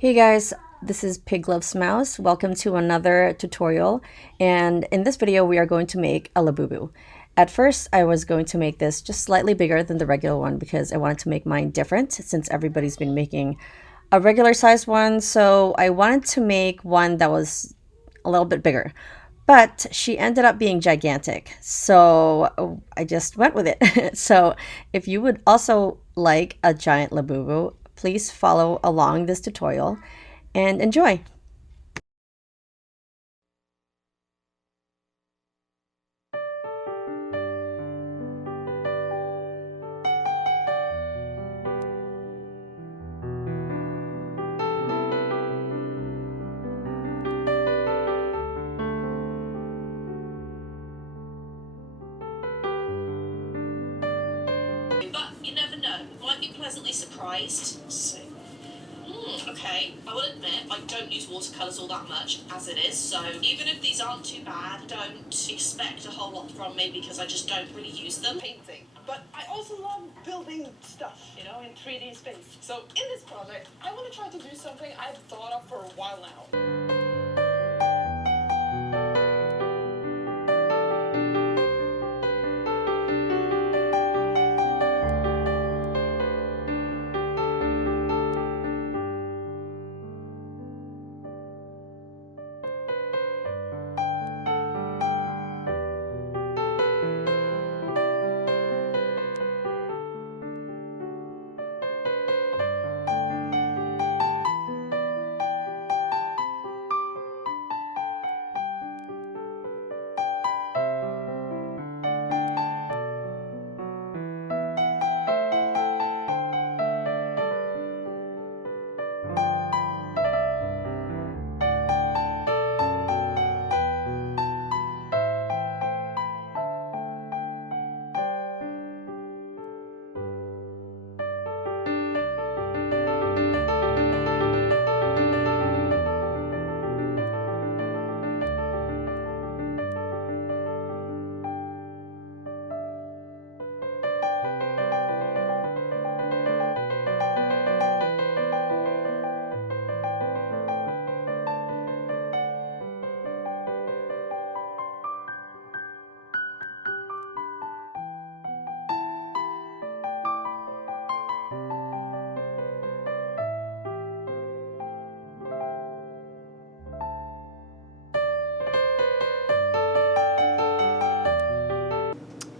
Hey guys, this is Pig Loves Mouse. Welcome to another tutorial, and in this video we are going to make a Labubu. At first I was going to make this just slightly bigger than the regular one because I wanted to make mine different since everybody's been making a regular size one, so I wanted to make one that was a little bit bigger. But she ended up being gigantic, so I just went with it. So if you would also like a giant Labubu, please follow along this tutorial and enjoy. But you never know. You might be pleasantly surprised. So, okay. I will admit I don't use watercolours all that much as it is, so even if these aren't too bad, don't expect a whole lot from me because I just don't really use them. Painting. But I also love building stuff, in 3D space. So in this project, I want to try to do something I've thought of for a while now.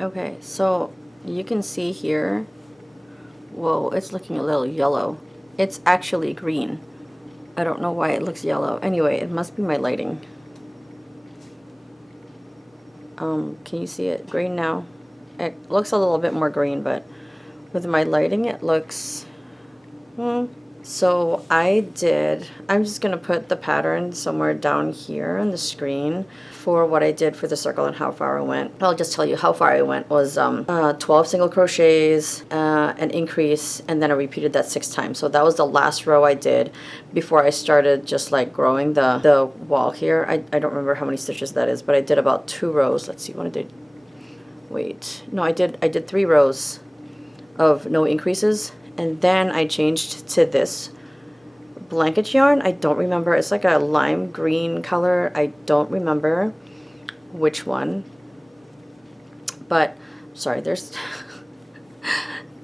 Okay, so you can see here, whoa, it's looking a little yellow. It's actually green. I don't know why it looks yellow. Anyway, it must be my lighting. Can you see it? Green now. It looks a little bit more green, but with my lighting it looks, So I'm just going to put the pattern somewhere down here on the screen for what I did for the circle and how far I went. I'll just tell you how far I went was 12 single crochets, an increase, and then I repeated that 6 times. So that was the last row I did before I started just like growing the wall here. I don't remember how many stitches that is, but I did about 2 rows. Let's see what I did. Wait, no, I did 3 rows of no increases. And then I changed to this blanket yarn. I don't remember. It's like a lime green color. I don't remember which one. But, sorry, there's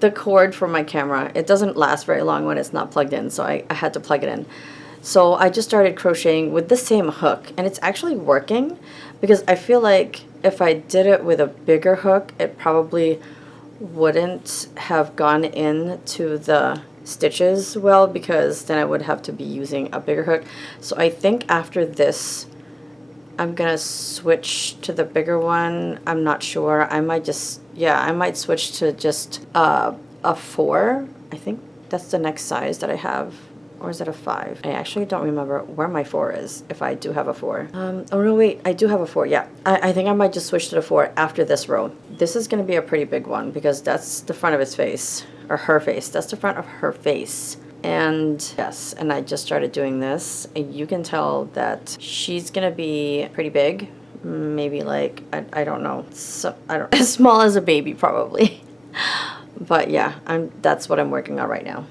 the cord for my camera. It doesn't last very long when it's not plugged in, so I had to plug it in. So I just started crocheting with the same hook, and it's actually working because I feel like if I did it with a bigger hook, it probably wouldn't have gone into the stitches well, because then I would have to be using a bigger hook. So I think after this I'm gonna switch to the bigger one. I'm not sure. I might just, yeah, I might switch to just a 4. I think that's the next size that I have. Or is it a 5? I actually don't remember where my 4 is, if I do have a 4. Oh no, wait, I do have a 4, yeah. I think I might just switch to the 4 after this row. This is going to be a pretty big one because that's the front of his face, or her face. That's the front of her face. And yes, and I just started doing this. And you can tell that she's going to be pretty big. Maybe like, I don't know, so, I don't, as small as a baby probably. But yeah, that's what I'm working on right now.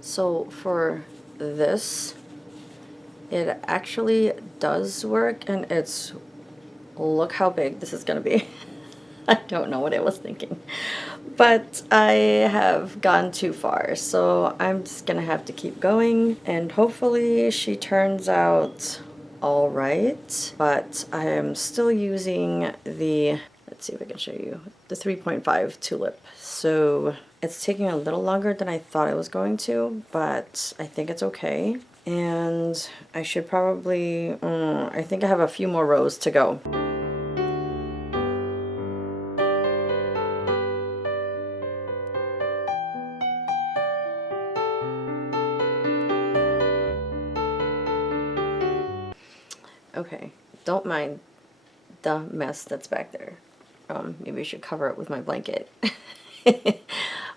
So for this, it actually does work, and it's, look how big this is gonna be. I don't know what I was thinking, but I have gone too far, so I'm just gonna have to keep going, and hopefully she turns out all right. But I am still using the, let's see if I can show you, the 3.5 tulip. So it's taking a little longer than I thought it was going to, but I think it's okay. And I should probably, I think I have a few more rows to go. Okay, don't mind the mess that's back there. Maybe I should cover it with my blanket.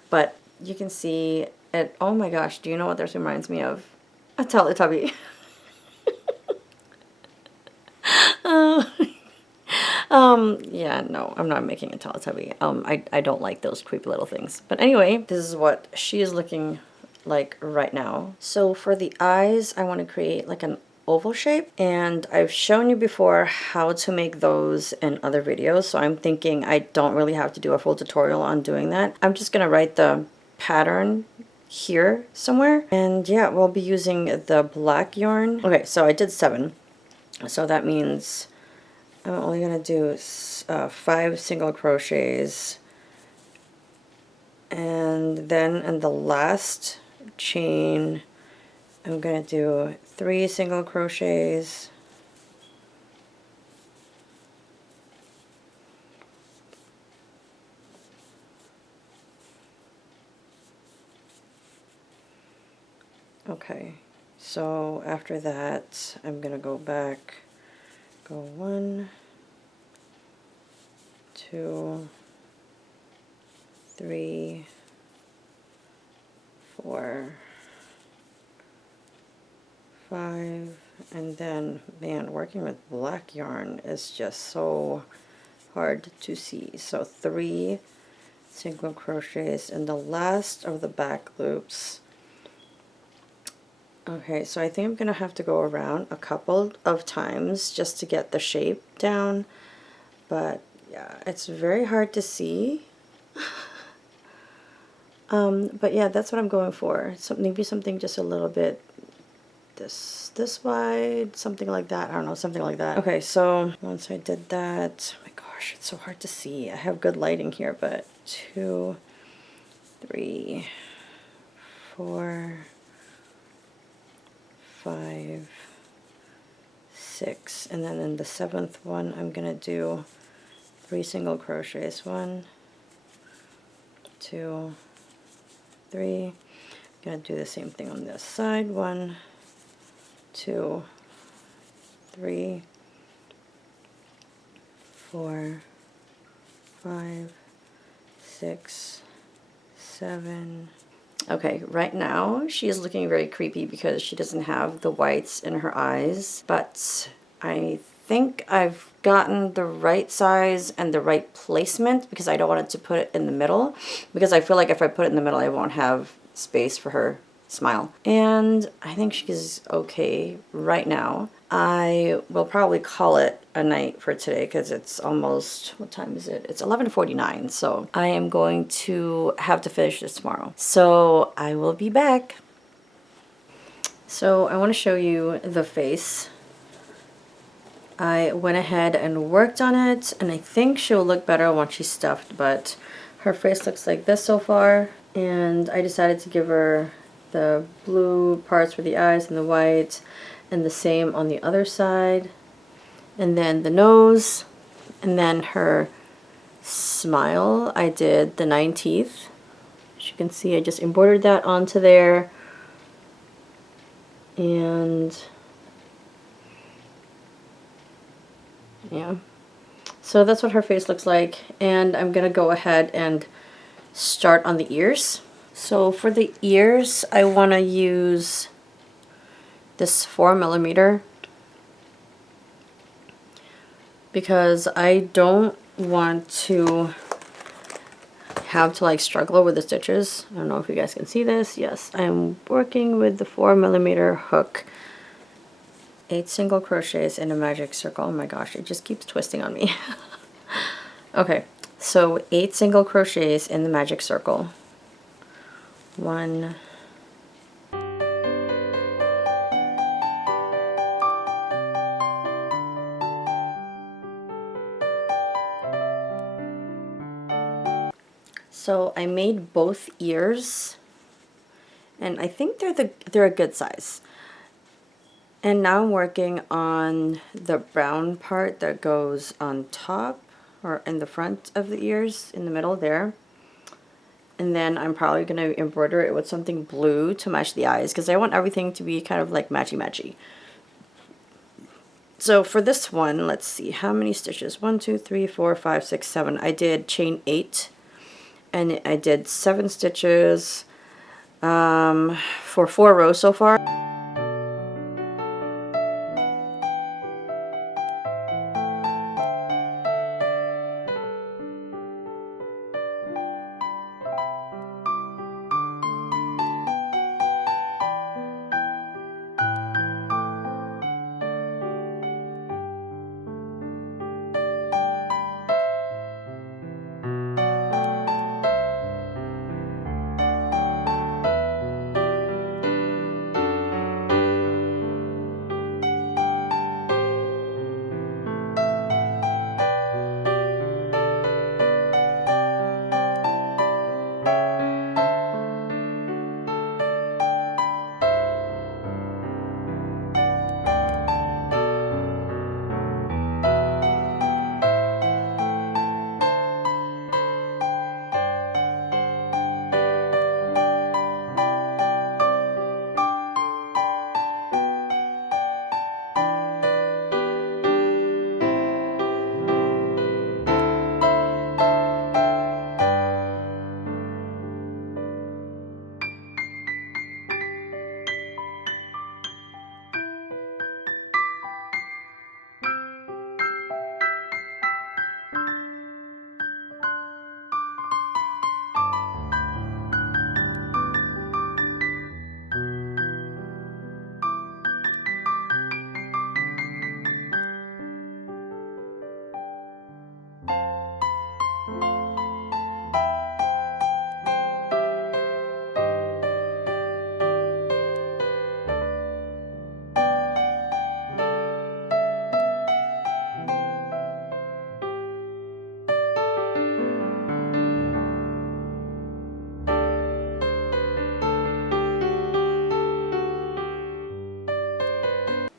But you can see it. Oh my gosh, do you know what this reminds me of? A Teletubby. Yeah, no, I'm not making a Teletubby. I don't like those creepy little things. But anyway, this is what she is looking like right now. So for the eyes, I want to create like an oval shape, and I've shown you before how to make those in other videos, so I'm thinking I don't really have to do a full tutorial on doing that. I'm just gonna write the pattern here somewhere, and yeah, we'll be using the black yarn. Okay, so I did 7, so that means I'm only gonna do 5 single crochets, and then in the last chain I'm going to do 3 single crochets, okay, so after that I'm going to go back, go 1, 2, 3, 4, 5, and then, man, working with black yarn is just so hard to see. So 3 single crochets in the last of the back loops. Okay, so I think I'm gonna have to go around a couple of times just to get the shape down, but yeah, it's very hard to see. But yeah, that's what I'm going for. So maybe something just a little bit this wide, something like that. I don't know, something like that. Okay, so once I did that, oh my gosh, it's so hard to see. I have good lighting here, but 2, 3, 4, 5, 6, and then in the 7th one I'm gonna do 3 single crochets. 1, 2, 3. I'm gonna do the same thing on this side. 1, 2, 3, 4, 5, 6, 7. Okay, right now she is looking very creepy because she doesn't have the whites in her eyes, but I think I've gotten the right size and the right placement because I don't want it to put it in the middle, because I feel like if I put it in the middle I won't have space for her smile. And I think she's okay right now. I will probably call it a night for today because it's almost, what time is it? It's 11:49, so I am going to have to finish this tomorrow. So I will be back. So I want to show you the face. I went ahead and worked on it, and I think she'll look better once she's stuffed, but her face looks like this so far, and I decided to give her the blue parts for the eyes and the white, and the same on the other side, and then the nose, and then her smile. I did the 9 teeth. As you can see, I just embroidered that onto there, and yeah, so that's what her face looks like. And I'm gonna go ahead and start on the ears. So for the ears, I want to use this 4mm because I don't want to have to like struggle with the stitches. I don't know if you guys can see this. Yes, I'm working with the 4mm hook. 8 single crochets in a magic circle. Oh my gosh, it just keeps twisting on me. Okay, so 8 single crochets in the magic circle. 1, so I made both ears, and I think they're a good size. And now I'm working on the brown part that goes on top or in the front of the ears, in the middle there. And then I'm probably going to embroider it with something blue to match the eyes, because I want everything to be kind of like matchy-matchy. So for this one, let's see, how many stitches? 1, 2, 3, 4, 5, 6, 7. I did chain 8, and I did 7 stitches for 4 rows so far.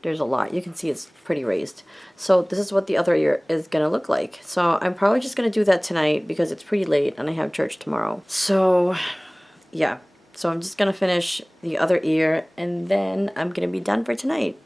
There's a lot. You can see it's pretty raised. So this is what the other ear is going to look like. So I'm probably just going to do that tonight because it's pretty late and I have church tomorrow. So yeah. So I'm just going to finish the other ear and then I'm going to be done for tonight.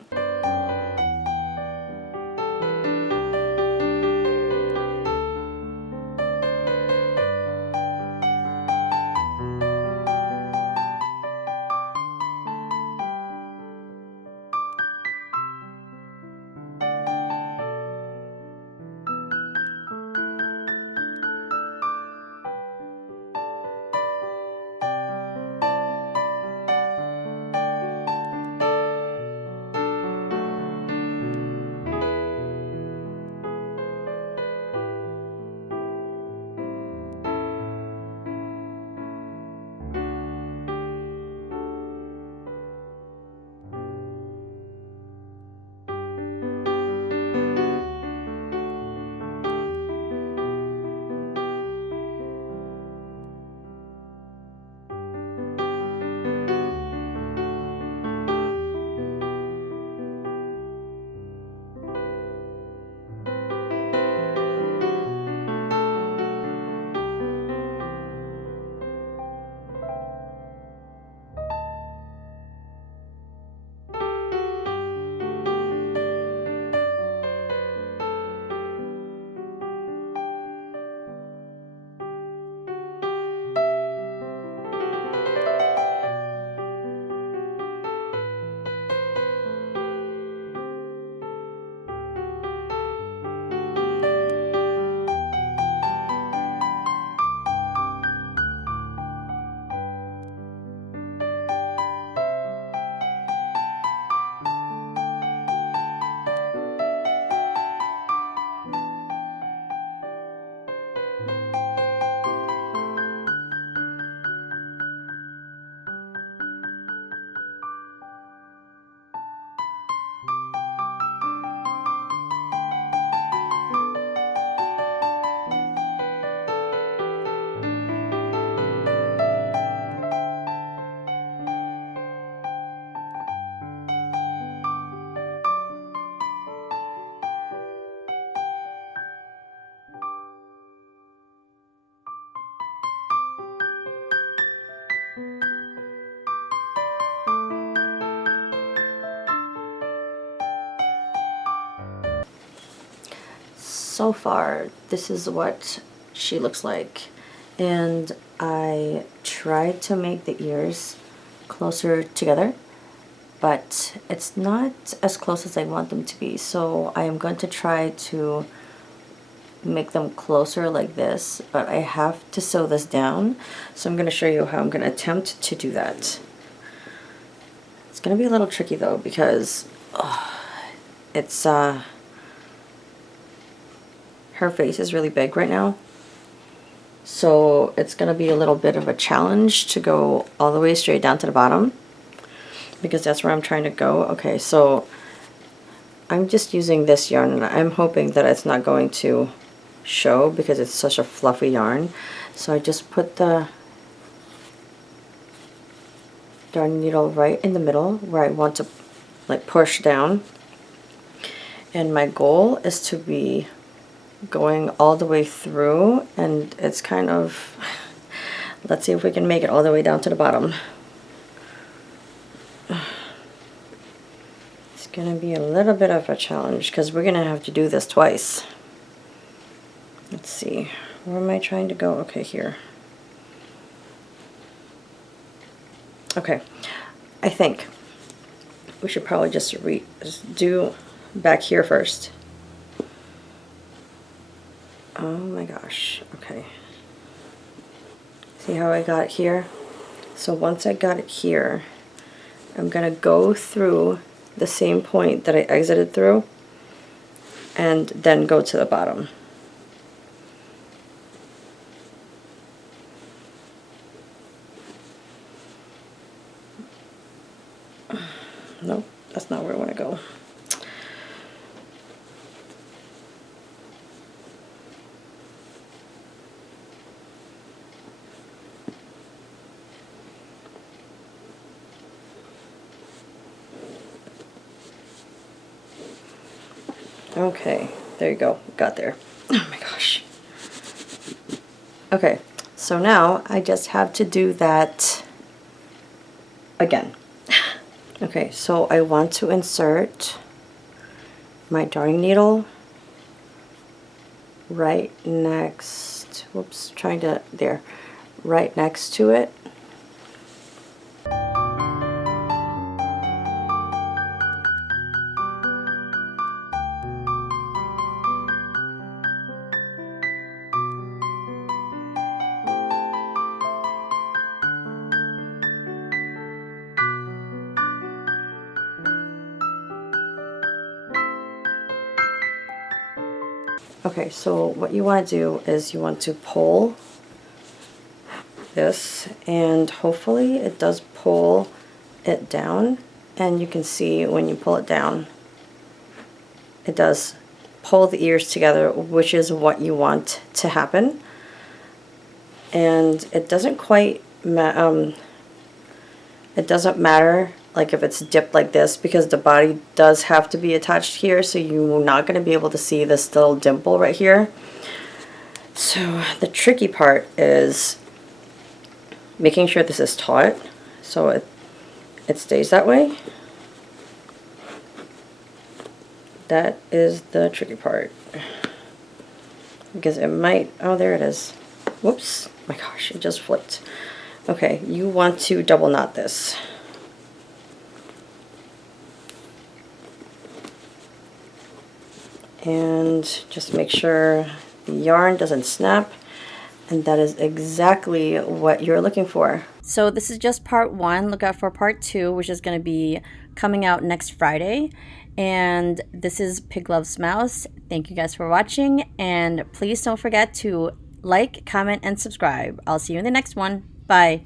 so far, this is what she looks like. And I tried to make the ears closer together, but it's not as close as I want them to be. So I am going to try to make them closer like this, but I have to sew this down. So I'm going to show you how I'm going to attempt to do that. It's going to be a little tricky though, because it's her face is really big right now. So it's going to be a little bit of a challenge to go all the way straight down to the bottom, because that's where I'm trying to go. Okay, so I'm just using this yarn, and I'm hoping that it's not going to show because it's such a fluffy yarn. So I just put the darn needle right in the middle where I want to like push down, and my goal is to be going all the way through, and it's kind of, let's see if we can make it all the way down to the bottom. It's gonna be a little bit of a challenge because we're gonna have to do this twice. Let's see, where am I trying to go? Okay, here. Okay, I think we should probably just do back here first. Oh my gosh, okay. See how I got it here? So once I got it here, I'm gonna go through the same point that I exited through and then go to the bottom. Nope, that's not where I want to go. Okay, there you go, got there. Oh my gosh. Okay, so now I just have to do that again. Okay, so I want to insert my darning needle right next, whoops, trying to, there, right next to it. Okay, so what you want to do is you want to pull this, and hopefully it does pull it down, and you can see when you pull it down, it does pull the ears together, which is what you want to happen. And it doesn't quite it doesn't matter like if it's dipped like this, because the body does have to be attached here, so you're not going to be able to see this little dimple right here. So the tricky part is making sure this is taut so it stays that way. That is the tricky part, because it might, oh there it is, whoops, my gosh, it just flipped. Okay, you want to double knot this. And just make sure the yarn doesn't snap, and that is exactly what you're looking for. So this is just part one. Look out for part two, which is going to be coming out next Friday. And this is Pig Loves Mouse. Thank you guys for watching, and please don't forget to like, comment, and subscribe. I'll see you in the next one. Bye.